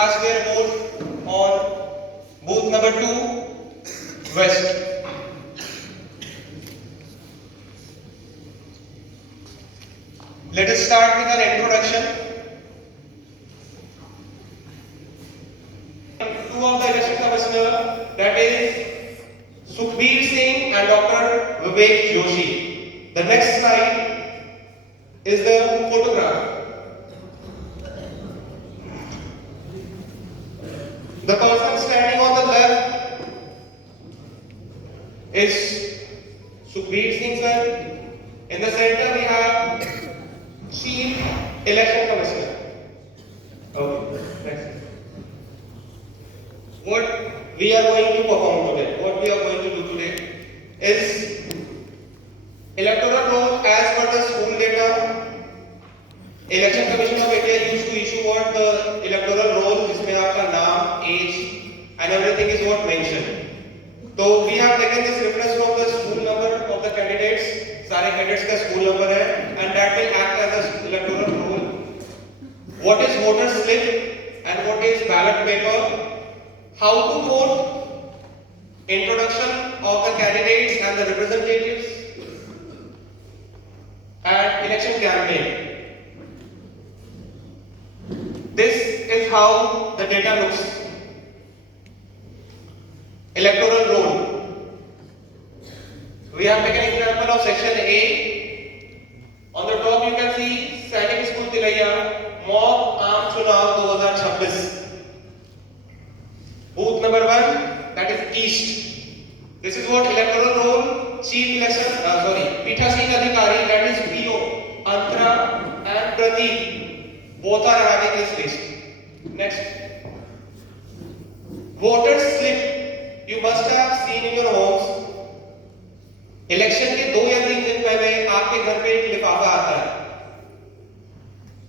cast their vote on booth number 2, West. Let us start with an introduction. Two of the election commissioner, that is Sukhbir Singh and Dr. Vivek Joshi. The next slide is the photograph. The person standing on the left is Sukhbir Singh sir. In the center we have Chief Election Commissioner. Okay, next. What we are going to perform today, what we are going to do today is electoral roll as per the school data. Election Commission of India used to issue what the electoral roll, जिसमें आपका नाम, age and everything is what mentioned. So we have taken this reference from the school number of the candidates. सारे cadets का school number है and that will act as a electoral roll. What is voter slip and what is ballot paper? How to vote? Introduction of the candidates and the representatives and election campaign. This is how the data looks. Electoral roll. We have taken an example of section A. On the top you can see SAINIK School TILAIYA mock आम चुनाव 2026. Booth number 1, that is East. This is what electoral roll. Chief election, Pitasin Adhikari, that is PO, Antra and Pradeep, both are having this list. Next, voter slip. You must have seen in your homes. Election के 2 या 3 दिन पहले आपके घर पे एक लिफाफा आता है.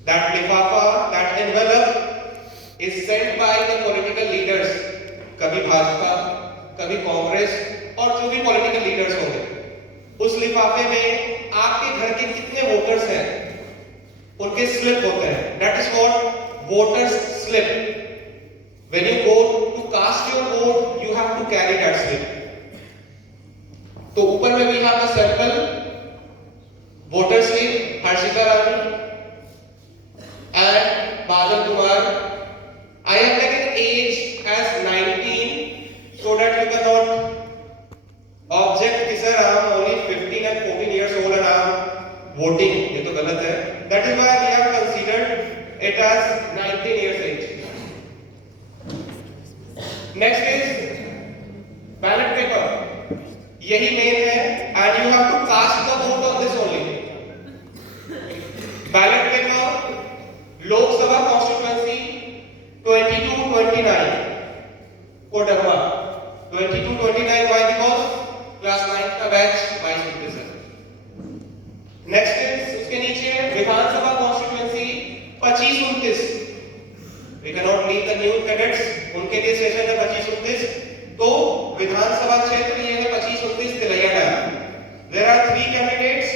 That लिफाफा, that envelope is sent by the political leaders. कभी भाजपा, कभी कांग्रेस और जो भी पॉलिटिकल लीडर्स होंगे, उस लिफाफे में आपके घर के कितने वोटर्स हैं, उनके स्लिप होते हैं. That is what voters slip. When you go to cast your vote, you have to carry that slip. तो ऊपर में भी have the sample voter slip, Harshita Rani and Badal Kumar. I have taken age as 19 so that you cannot object कि sir I am only 15 and 14 years old and I am voting. ये तो गलत है. That is why we have considered it as 19 years age. Next is ballot paper. यही main है and you have to cast the vote on this only. Ballot paper, Lok Sabha constituency 22-29 Koderma 22-29. why? Because class 9 का batch 22 है. Next is उसके नीचे विधानसभा constituency 25-29. We can not leave the new cadets, उनके लिए session है 25-29. तो विधानसभा क्षेत्र ये है 25-29 Tilaiya dam. There are 3 candidates,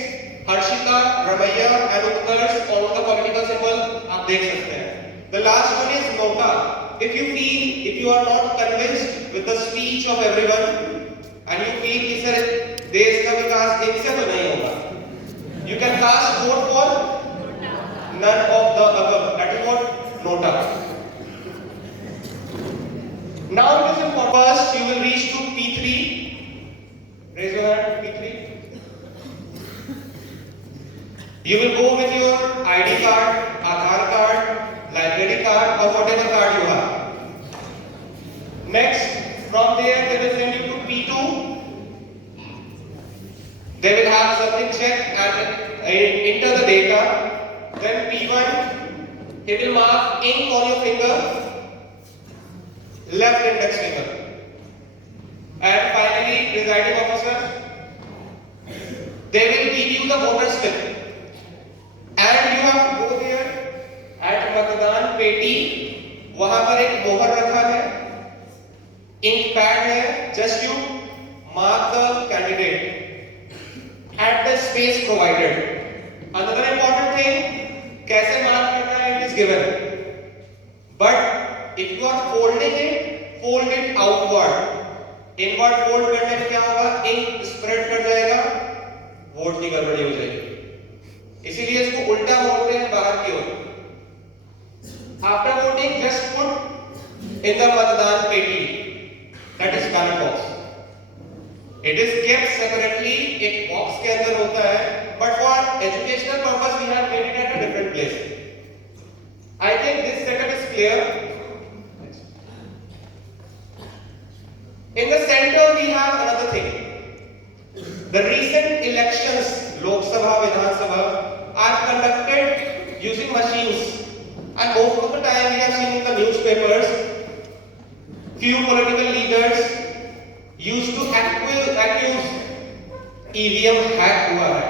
Harshita, Ramaiya and Utkarsh, और उनका पॉलिटिकल सिंबल आप देख सकते हैं. The last one is NOTA. If you are not convinced with the speech of everyone and you feel कि सर देश का विकास इनसे तो नहीं होगा, you can cast vote for none of the above. That is what nota. Now it is important. First you will reach to P3. Raise your hand. P3. You will go with your ID card, Aadhaar card, library card or whatever card you have. Next, from there they will send you to P2. They will have something check and enter the data. Then P1, he will mark ink on your finger, left index finger. And finally, presiding officer, they will give you the voter slip. And you have to go there at मतदान पेटी. वहां पर एक मोहर रखा है, ink pad है. Just you mark the candidate at the space provided. Another important thing, कैसे मार्क करना है, it is given. But if you are folding it, fold it outward. Inward fold करने में क्या होगा, इंक स्प्रेड कर जाएगा, वोट की गड़बड़ी हो जाएगी। इसीलिए इसको उल्टा मोड़ते हैं बाहर की ओर। After voting just put in the मतदान पेटी, that is ballot box. It is kept separately, एक बॉक्स के अंदर होता है, but for educational purpose we have made it at a different place. I think this setup is clear. In the center we have another thing. The recent elections, Lok Sabha, Vidhan Sabha, are conducted using machines, and most of the time we have seen in the newspapers, few political leaders used to accuse EVM hack हुआ है.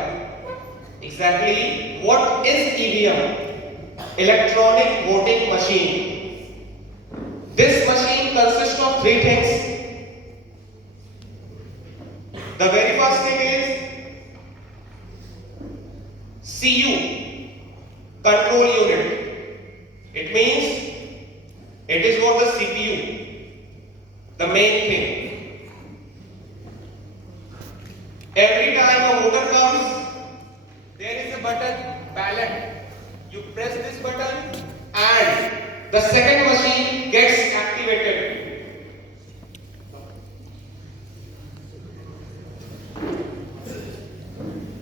Exactly what is EVM? Electronic voting machine. This machine consists of three things. The very first thing is CU, control unit. It means it is what the CPU, the main thing. Every time a voter comes, there is a button, ballot. You press this button and the second machine gets activated.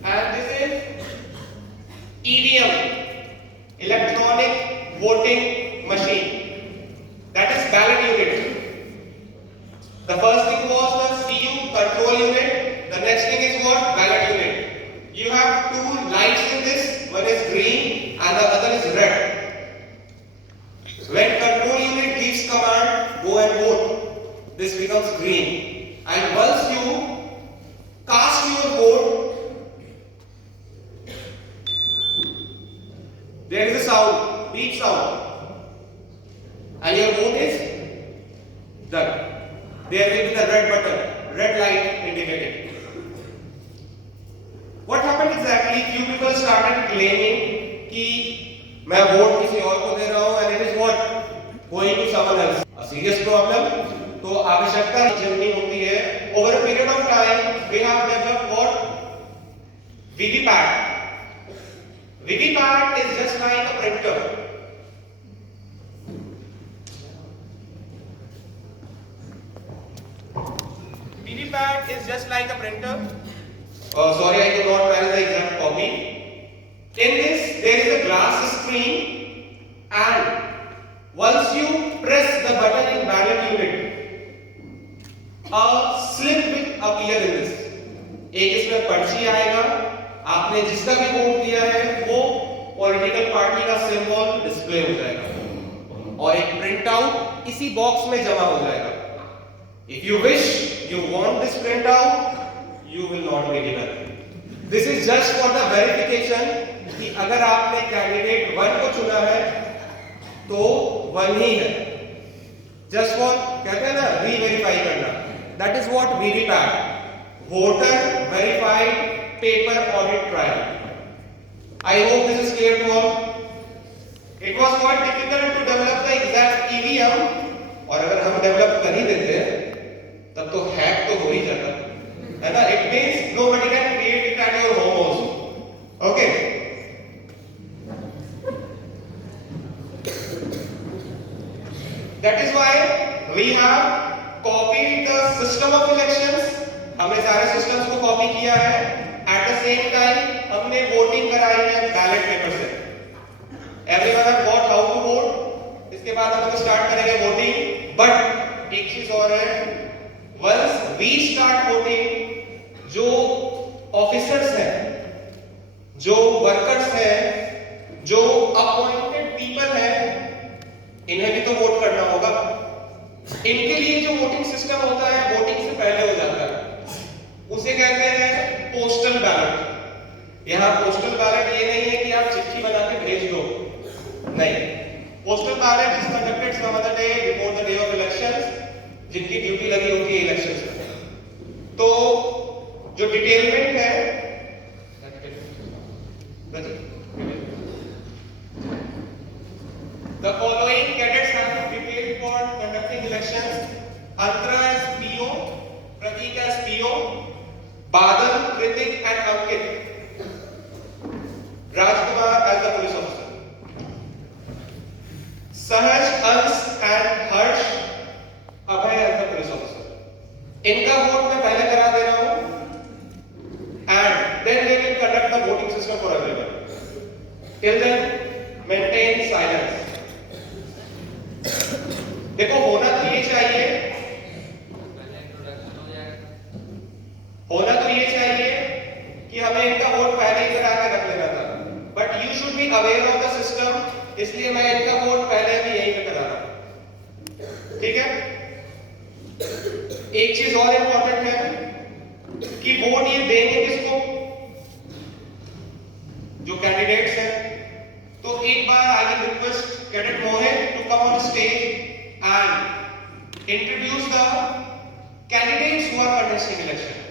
And this is EVM, electronic voting machine, that is ballot unit. The first thing was the CU, control unit. The next thing is what? Ballot unit. You have two lights in this, one is green and the other is red. When control unit gives command, go and vote, this becomes green. And once you cast your vote, there is a sound, beep sound, and your vote is done. There will be the red button, red light indicating. What happened exactly? Few people started claiming कि मैं vote किसी और को दे रहा हूँ, and it is what going to someone else. A serious problem. तो आवश्यकता जमनी होती है. Over a period of time, we have developed what? VVPAT. VVPAT is just like a printer. VVPAT is just like a printer. Sorry, I could not manage the exact copy. In this, there is a glass screen, and once you press the button in ballot unit, a slip will appear in this. एक इसमें पर्ची आएगा, आपने जिसका भी vote दिया है वो पॉलिटिकल पार्टी का सिंबल डिस्प्ले हो जाएगा और एक प्रिंट आउट इसी बॉक्स में जमा हो जाएगा. If you wish, you want this print out, you will not be given. This is just for the verification कि अगर आपने कैंडिडेट 1 को चुना है तो 1 ही है. Just for कहते हैं ना री-वेरीफाई करना. That is what VVPAT, Voter Verified Paper Audit Trial. I hope this is clear to all. It was quite difficult to develop the exact EVM, और अगर हम डेवलप कर ही देते हैं तब तो हैक तो हो ही जाता है ना. It means nobody can create it at your home also. Okay. That is why we have copied the system of elections. हमने सारे systems को copy किया है. At the same time हमने voting कराई है ballot paper से. Everyone has got how to vote. इसके बाद हम लोग start करेंगे voting. But एक चीज और है. Once we start voting, जो officers हैं, जो workers हैं, जो appointed people हैं, इन्हें भी तो वोट करना होगा. इनके लिए जो वोटिंग सिस्टम होता है वोटिंग से पहले हो जाता है, उसे कहते हैं पोस्टल बैलेट. यहाँ पोस्टल बैलेट ये नहीं है कि आप चिट्ठी बना के भेज दो, नहीं. Postal ballot is conducted some other day before the day of elections, जिनकी ड्यूटी लगी होती है इलेक्शंस में. तो जो डिटेलमेंट है the following cadets have been prepared Sahaj, Ansh and Harsh Abhay as the police officer. इनका वोट मैं पहले करा दे रहा हूं and then we will conduct the voting system for everyone. Till then maintain silence. देखो होना तो ये चाहिए, कि हमें इनका वोट पहले ही करा के रख लेना था, but you should be aware of the system, इसलिए मैं इनका वोट पहले भी यहीं पे करा रहा हूं। ठीक है, एक चीज और इंपॉर्टेंट है कि वोट ये देंगे किसको, जो कैंडिडेट्स हैं। तो एक बार I will request cadet Mohit to come on stage and introduce the candidates who are contesting election.